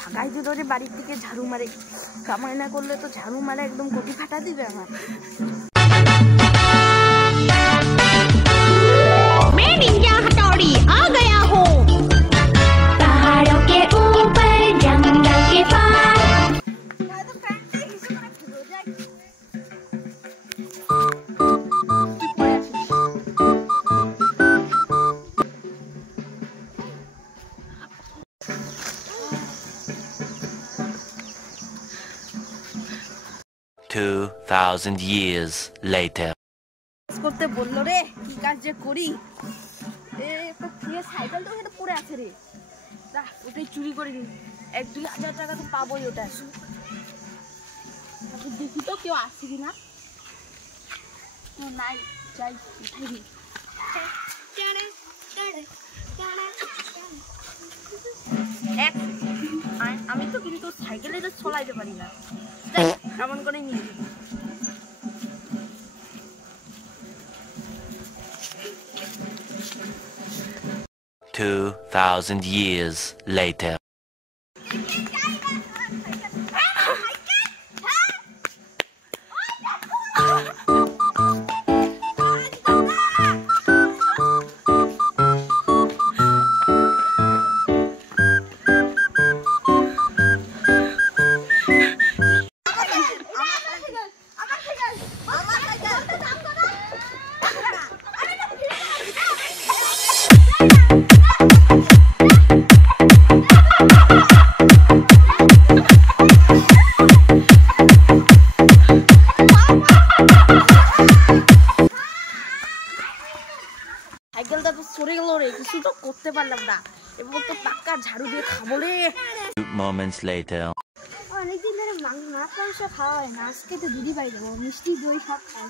ভাগাই দিল রে বাড়ির দিকে ঝাড়ু মারে, কামাই না করলে তো ঝাড়ু মারে একদম কোটি ফাটা দিবে আমার। $2,000 years later. করতে বললো রে, কি কাজ যে করি। সাইকেল তো ওখানে পড়ে আছে রে, ওটাই চুরি করে নি। 1-2 হাজার টাকা তো পাবোই ওটা। দেখি তো কেউ আসছে কিনা। নাই, যাই উঠাই নি। আমি তো কিন্তু সাইকেলে তো চলাইতে পারি না, এমন করে নিয়ে 2,000 years later. সাইকেলটা তো সরে গেল রে, কিছু তো করতে পারলাম না। এবার তো পাক্কা ঝাড়ু দিয়ে খাবো রে। Moments later. অনেকদিন ধরে মাছ মাংস খাওয়া হয় না, আজকে তো দিদি বাড়ি যাবো, মিষ্টি দই সব খাই।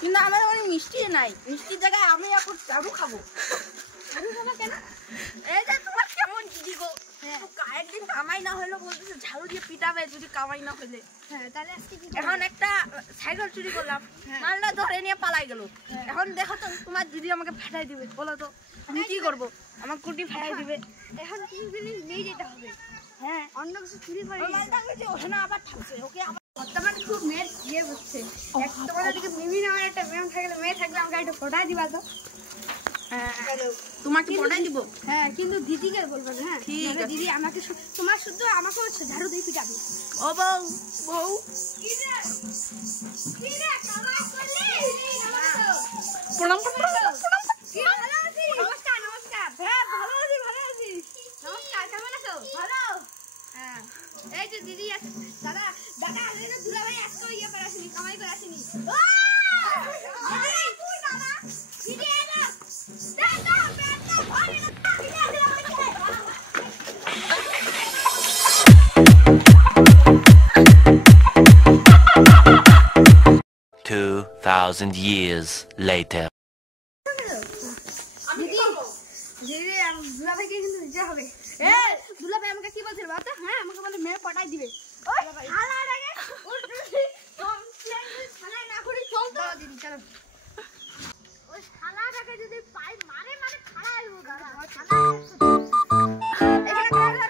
কিন্তু আমার অনেক মিষ্টি নাই, মিষ্টির জায়গায় আমি এখন ঝাড়ু খাবো। কেন? এই যে তোমার কেমন দিদি গো, একদিন কামাই না হলে বলতেছে ঝাড়ু দিয়ে পিটাবে যদি কামাই না হলে। হ্যাঁ, তাহলে আজকে কি এখন একটা সাইকেল চুরি করলাম, মালটা ধরে নিয়ে পালাই গেল। এখন দেখো তো তোমার দিদি আমাকে ফাটাই দিবে, বলো তো আমি কি করবো? আমার কুটি ফাটাই দিবে। এখন কিছু জিনিস নিয়ে যেতে হবে। হ্যাঁ, অন্য কিছু চুরি করে ওখানে আবার ঠাকছে ওকে। বর্তমানে খুব মেয়ের ইয়ে বুঝছে। তোমাদের দিকে মিমি নামের একটা মেয়ে থাকলে, মেয়ে থাকলে আমাকে একটা ফোটাই দিবা তো। তোমাকে পড়াই দিব। হ্যাঁ, কিন্তু দিদিকে বলবো না। হ্যাঁ, ঠিক আছে। দিদি আমাকে তোমার শুধু আমাকে ঝাড়ু দিয়ে পিটাবে। ও বউ, বউ প্রণাম নমস্কার। নমস্কার। হ্যাঁ, ভালো আছি, ভালো আছি। নমস্কার, কেমন আছো? ভালো। হ্যাঁ, এই যে দিদি আছে। দাদা দাদা এই যে দুলাভাই আজকে ইয়ে করে আসেনি, কামাই করে আসেনি। দিদি এলো। দাদা বেটা ঘরে না। $2,000 years later. দিদি দুলাভাইকে কিন্তু দিতে হবে। দুলাভাই আমাকে কি বলছিল বলতো? হ্যাঁ, আমাকে বলে মেয়ে পটাই দিবে। ওই শালাটাকে শালা না করে চল তো দিদি, চলো। ওই শালাটাকে যদি পাই মারে মারে খাড়াই হবো দাদা। শালা এখানে খাড়া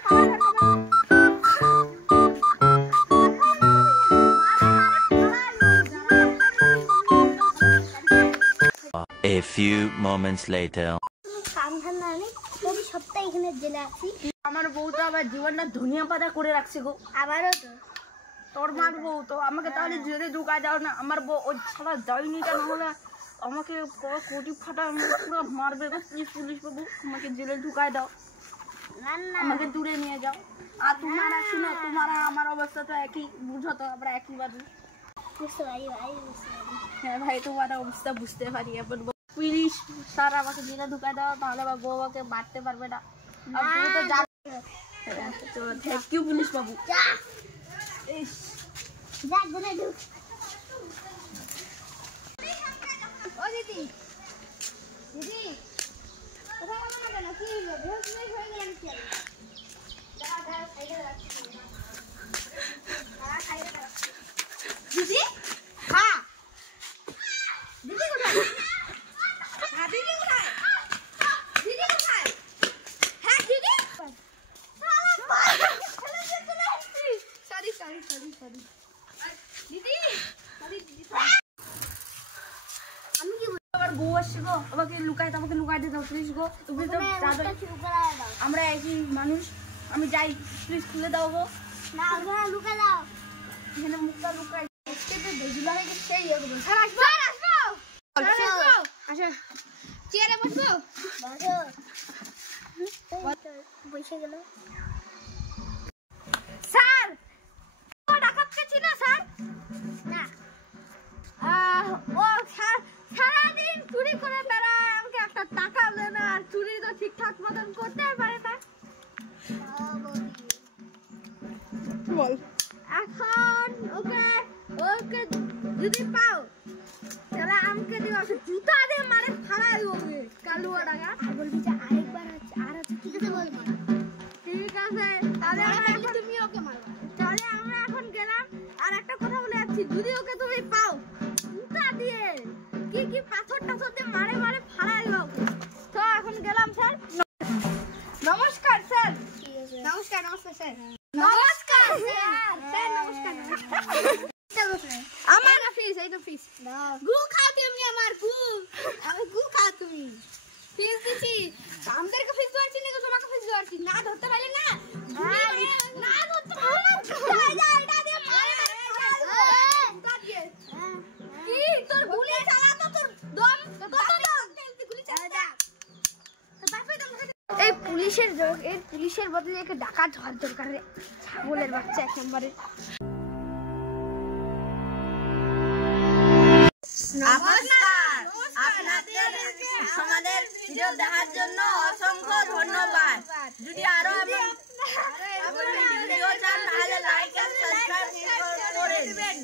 A few moments later. সপ্তাহে এখানে জেলে আছি। আমার বউ তো আবার জীবনটা ধনিয়া পাতা করে রাখছে গো। আবারও তো তোর মার বউ তো আমাকে তাহলে জেলে ঢুকায় দাও না। আমার বউ ওই ছাড়া যায়নি, কেন হলে আমাকে কোটি ফাটা পুরো মারবে গো। পুলিশ বাবু আমাকে জেলে ঢুকায় দাও, আমাকে দূরে নিয়ে যাও। আর তোমার শুনো, তোমার আমার অবস্থা তো একই, বুঝো তো আমরা একই বাবু। বুঝতে পারি ভাই, বুঝতে পারি। হ্যাঁ ভাই, তোমার অবস্থা বুঝতে পারি। এবার পুলিশ স্যার আমাকে জেলে ঢুকায় দাও, তাহলে আমার বউ আমাকে মারতে পারবে না। আর তুমি তো চলো থ্যাংক ইউ পুলিশ বাবু। ও দিদি দিদি কোথাও গেল না কেন? কি হলো? বেহুশ হয়ে গেলেন কি? দিদি হ্যাঁ দিদি কোথায়? হ্যাঁ দিদি কোথায়? দিদি কোথায়? হ্যাঁ দিদি সরি সরি সরি সরি দিদি সরি দিদি আমি কি আবার বউ আসছে গো, আমাকে লুকাইতে দাও প্লিজ গো। তুমি তো আমরা একই মানুষ, আমি যাই প্লিজ খুলে দাও গো। না ওখানে লুকা দাও। এখানে মুখটা লুকাই বেজুলা হয়ে গেছে সেই এগুলো। স্যার আসবো আসো চেয়ারে বসবো বসে গেল। স্যার ও ডাকাতকে চিনো স্যার? না ও সারাদিন চুরি করে বেড়ায়, আমাকে একটা টাকা দেয় না, আর চুরি তো ঠিকঠাক মতন করতে পারে না। বল এখন ওকে ওকে যদি পাও তাহলে আমাকে দিও, জুতা দিয়ে মারে ফাড়াই দেবে কালুয়া ডাকা। আর বলবি যে আরেকবার হচ্ছে আর হচ্ছে ঠিক আছে বলবো। ঠিক আছে তাহলে তুমি ওকে মারো। তাহলে আমরা এখন গেলাম। আর একটা কথা বলে যাচ্ছি, যদি ওকে তুমি পাও জুতা দিয়ে কি কি পাথর টাথর দিয়ে মারে মারে ফাড়াই দেবো। তো এখন গেলাম স্যার। নমস্কার স্যার। নমস্কার নমস্কার স্যার। নমস্কার স্যার। স্যার নমস্কার আমার ফিস এই তো ফিস গু খাও তুমি আমার গু আমি গু খাও তুমি ফিস দিছি আমাদেরকে ফিস দেওয়ার চিনি তো তোমাকে ফিস দেওয়ার চিনি না ধরতে পারলে না না ধরতে পারলে না এটা দিয়ে মারে মারে কি তোর গুলি চালা তো তোর দম কত দম গুলি চালা এই পুলিশের বদলে একে ডাকাত হওয়ার দরকার রে ছাগলের বাচ্চা এক নম্বরে। নমস্কার, আপনাদের আমাদের ভিডিও দেখার জন্য অসংখ্য ধন্যবাদ। যদি আরো ভিডিও চান তাহলে লাইক আর সাবস্ক্রাইব করে দিবেন।